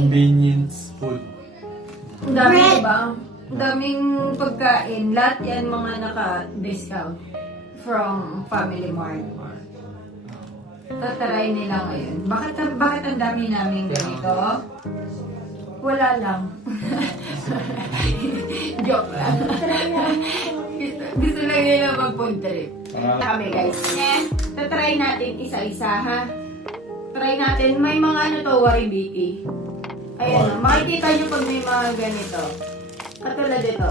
Convenience food. Ang dami, diba? Ang daming pagkain. Lahat yan mga naka-discount from Family Mart. Tataray nila ngayon. Bakit ang dami namin ganito? Wala lang. Joke lang. Gusto lang nila mag-food trip. Kami guys. Tatry natin isa-isa ha. Try natin. May mga ano to, waribiki. Ayan, makikita nyo pag may mga ganito. Katulad ito.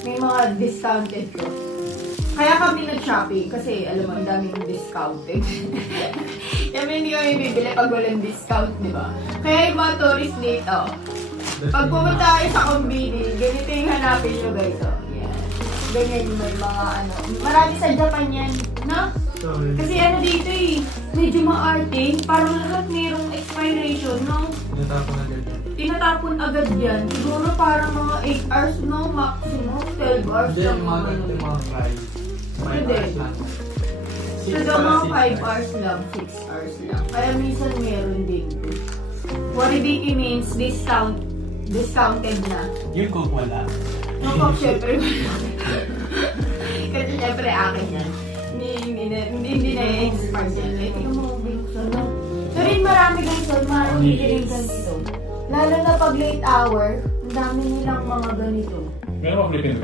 May mga discounted ko. Kaya kami nag-shopping kasi alam mo, ang daming discounted. Kaya hindi kami bibili pag walang discount, di ba? Kaya yung mga tourist dito, pag pumunta kayo sa kombini, ganito yung hanapin nyo guys. Oh. Yeah. Ganyan yung may mga ano. Marami sa Japan yan, no? Kasi ano dito eh, medyo maarte. Parang lahat mayroong expiration, no? Tinatapon agad yan. Tinatapon agad yan. Siguro parang mga 8 hours, no? Maximum 12 hours. Hindi, yung mga fries. 5 Hindi. hours lang. So, mga 5 hours lang, 6 hours lang. Kaya minsan meron din. Waribiki means discounted na. Yung cook wala. Yung Coke, syempre wala. Kasi syempre akin yan. Hindi na i-expire yan. Like, yung mga binuksan lang. Pero rin marami guys, marami rin ganito. Lalo na pag late hour, ang dami nilang mga ganito. Meron mga Philippines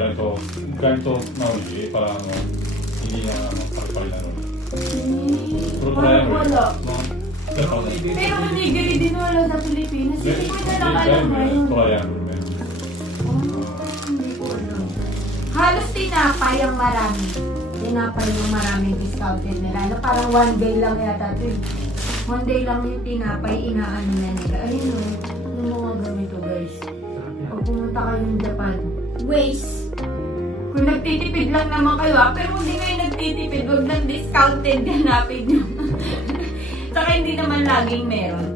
ganito mauli para ano, hindi na magpapali na nun. Parang wala. Pero Pero manigiri din wala sa Pilipinas. Hindi ko na lang alam ngayon. ito kaya ano. Hindi ko alam. Halos tinapay ang marami. Tinapay yung maraming discounted nila. Ano, parang one day lang yata ito. One day lang yung tinapay, inaano na nila. Ayun o, yung mga ganito guys. Pag pumunta kayo ng Japan, waste. Kung nagtitipid lang naman kayo pero kung hindi kayo nagtitipid, huwag lang discounted hanapin nyo. Saka hindi naman laging meron.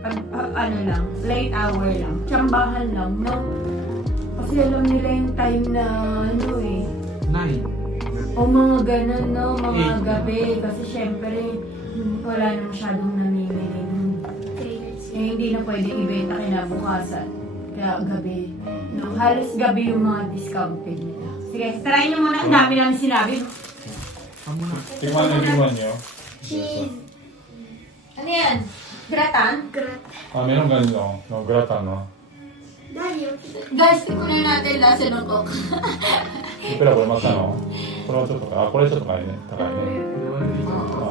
Pag, ano lang, late hour lang. Tsambahan lang, no? Kasi alam nila yung time na, ano eh. 9. O mga ganun, no? Mga gabi. Kasi syempre, wala na masyadong namimili. Eh, hindi na pwedeng ibenta kinabukasan. Kaya gabi. No? Halos gabi yung mga discounted nila. Sige, try nyo muna. Ang dami namin sinabi. Tingnan nyo. Cheese. Ano yan? Gratan? Meron ganito. No, grata, no? Guys, tingnan natin lasa ng Coke. いくらこれまたのこれはちょっとこれちょっと高いね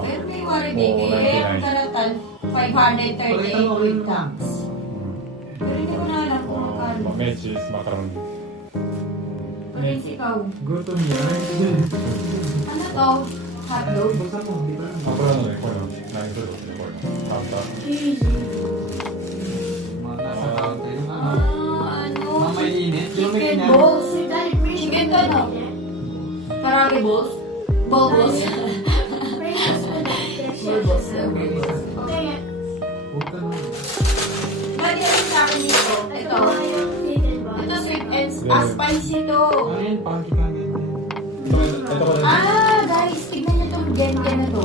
Pero may waribiki. Ang karatan, 538 with tax. Pero hindi ko na alam kung magkano. メンチマカロニ Prince, ikaw. Gutom yan. Ano to? Hotdog? Basta mo, di ba? これはねこれの何するとこれ簡単 Cheese. Mga nasa counter yung ano. Ano? Mga may init. Yung may Chicken init. balls. Chicken to, no? Karage balls? Ball balls? Ball balls. Okay nga. Huwag ka naman. Bagay rin sa akin dito. Ito. Ito sweet and spicy to. Ano yun? Pangki ka ganyan. ito ko rin Guys, tignan nyo itong gente na to.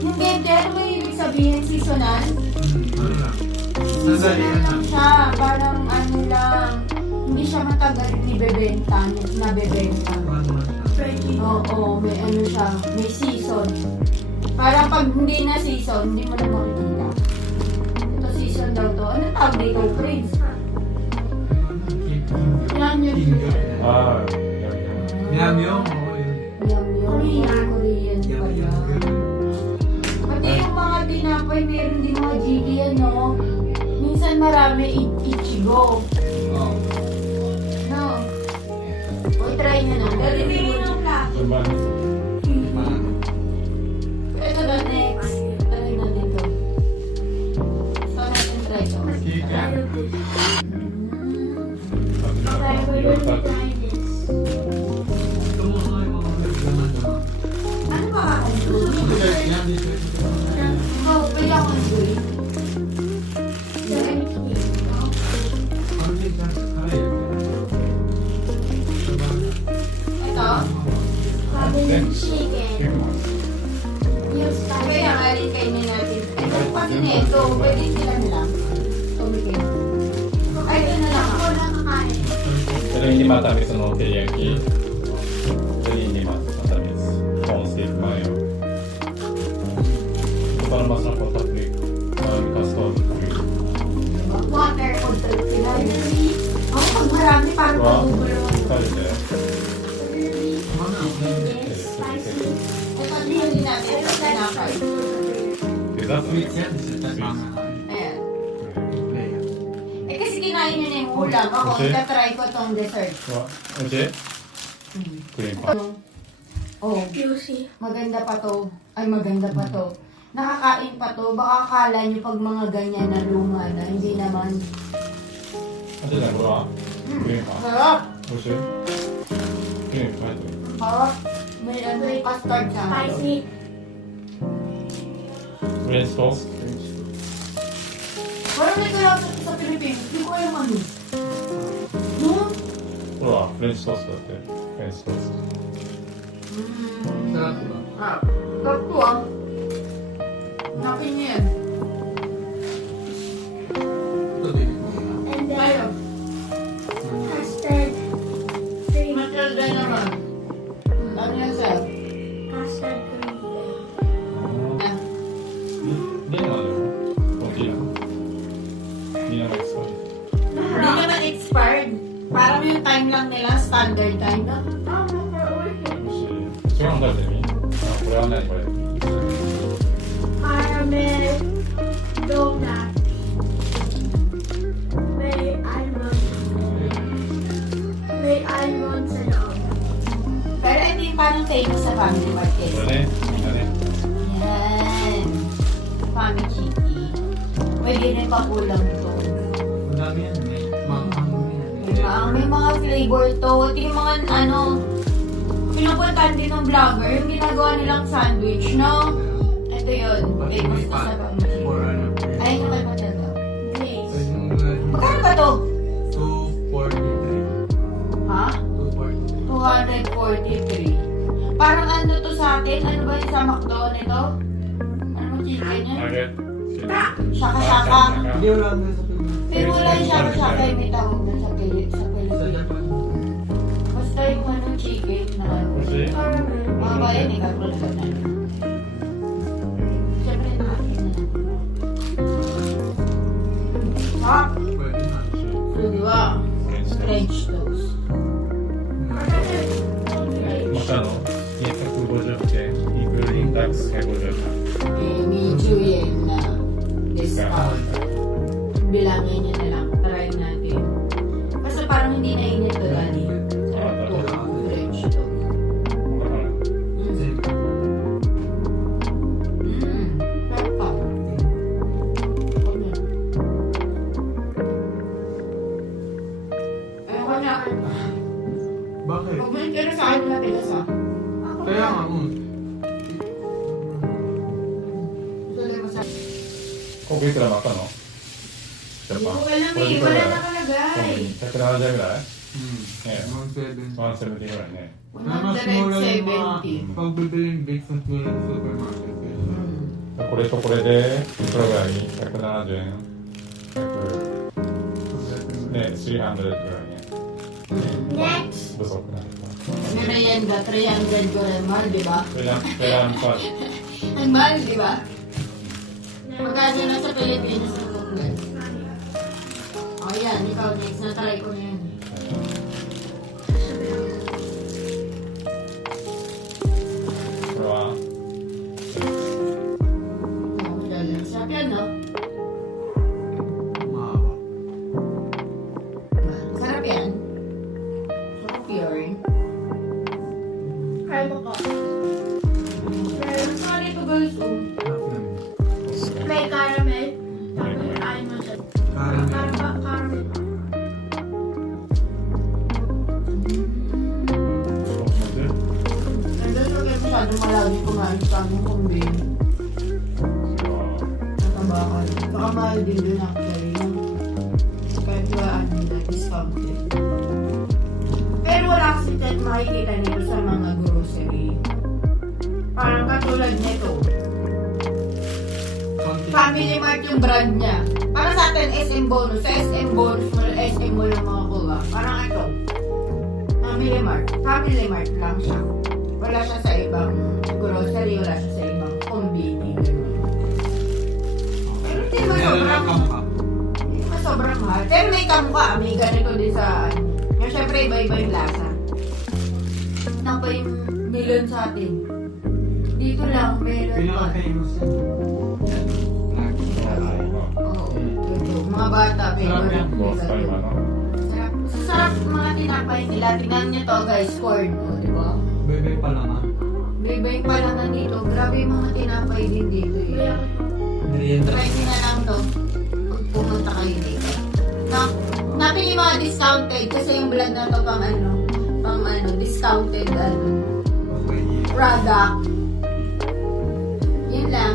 Yung gente, ano ba yung ibig sabihin? Seasonal? Ano lang? Sandali Seasonal na lang siya. Parang ano lang. Hindi siya matagal nibebenta. Nabebenta. Oo, may ano siya. May season. Parang pag hindi na season, hindi mo na makikita. Ito season daw to. Ano tawag dito? Prince. Yan yun. Ah, Yum yum. Oo, yun. Yum yum. Korean Yum pala. yum. Pati yung mga tinapay, meron din mga jiggy yan, no? Minsan marami ichigo. Oo. No? O, try nyo na. Galitin ng plato. Cuman, Ito na next. Try natin to. Saan natin try to? Chicken. Gusto mo nga yung mga laman-laman. Ano ba ako? Dessert yan, dessert. Oh, pwede ako nag-gawin. Ano dessert? Ay, Ito. chicken. Kaya nga rin kainin natin. Ito pati nito, pwede sila lang. Ito, may Sige. Ay, ito na lang ako. Pero hindi matamis ano, teriyaki. Pero hindi matamis. Cornstick mayo. Ito parang masarap ko sa cream. Custard cream. Water o sila. Ako pag marami, parang Wow. pagugulo. Kalite. Ito hindi natin. Ito pinapay. Pizza? Sweet yan. Tama. Ayan. Eh kasi kinain nyo na yung ulam. Ako, Okay. itatry ko tong dessert. Wa? Oje? Cream pa. Oh, maganda pa to. Ay, maganda pa to. Nakakain pa to. Baka akala nyo pag mga ganyan na luma na. Hindi naman. Ate na, bro. Cream pa. Sarap. Oje? Cream pa ito. Sarap. May custard sa akin. Red sauce? Parang may kaya sa Pilipinas. Hindi ko alam ano. No? Bro, French sauce da ate. French sauce. Sarap ba? Ah, sarap to ah. Napin niya yan. Ito din. Ayun. Matilda naman. Ano yan sir? Ah. Hindi naman yun. Okay lang. Hindi naman expired. Hindi naman expired. Parang yung time lang nila, standard time lang. 혹시 소랑 달님이 고향에 거예요. Caramel donut. May almonds and all. Pero ito yung parang famous sa Family Market. 원래 옛날에 Yan. Family Chicky. Pwede rin pakulang to. Ang dami yan. May mga flavor to. Ito yung mga ano, pinupuntahan din ng vlogger, yung ginagawa nilang sandwich, no? Ito yun. Famous to sa Family Chicky. For ano? Ay, ito tayo maganda. Yes. Magkano ba to? 243. Ha? 243. 243. Parang ano to sa atin? Ano ba yung sa McDo nito? Ano mo chicken yan? nugget. Shaka-shaka. Hindi wala nga sa Pilipinas. Pero wala yung shaka-shaka yung may tawag doon sa Pilipinas. Sa Japan. Basta yung ano chicken na ano. 혹시 Mga ba yan, ikaw ko lang na. Siyempre natin na. Ah, Pwede na. di ba? French toast. French toast. 막간호 250개 이글링 닭스 150. Eh, medyo yan na discount. Bilangin niya na lang. Try natin. Basta parang hindi na init to dali. Sarap to. French toast. Same. Sarap pa. Ano yan? Ayoko na. Bakit? Huwag mo yung kira sa akin natin sa. Kaya nga, Gusto lang masarap. 거기 들어갔다노. Hindi ko alam eh. Wala nakalagay. 170ぐらい 예. 170. 170ぐらいね。 Mas mura yung mga 170. pagbibiling bakes sa supermarket. Hmm. これとこれでいくらぐらい ?170 円。ね、300ぐらいね。 Next. 不足なんですか。 Merienda, 300 ko rin. Mahal, di ba? kailangan pa. Ang mahal, di ba? Magkano na sa Pilipinas ang kuklan? O yan, ikaw next. Na-try ko na yan. 그럼 Ako dyan. Sarap yan, no? Mahaba. Sarap yan. Sarap yun. Try mo ko. Mas mahal ito, girls. Oh. Half namin. May caramel. Tapos almonds. Caramel. Caramel. 소스 Nandun sa kayo masyadong malagi kumain sa aming kumbin. Natabakan. Baka mahal din dun actually. No? Kahit ba ano na, discounted. Pero wala kasi makikita nito sa mga grocery. Parang katulad nito. Konti. Family Mart yung brand niya. Parang para sa atin, SM bonus. Sa SM bonus mo, SM mo lang makakuha. Parang ito. Family Mart lang siya. Wala siya sa ibang grocery, wala siya sa ibang combini. Pero hindi mo sobrang, hindi mo sobrang mahal. Pero may kamukha, may ganito din sa, yung syempre iba-iba yung lasa. Ito pa yung melon sa atin. Dito lang, melon pa. Pinaka-famous yun. Oo, ito. Mga bata, Sarap yan. Boss time, ano? Sarap. Sarap mga tinapay nila. Tingnan nyo to guys, corn. O, di ba? Bebe pa naman. Bibay pa lang nandito. Grabe yung mga tinapay din dito eh. Merienda. Try nyo na lang to. Pag pumunta kayo dito. Natin yung mga discounted kasi yung vlog na to pang discounted Okay. product. Yun lang.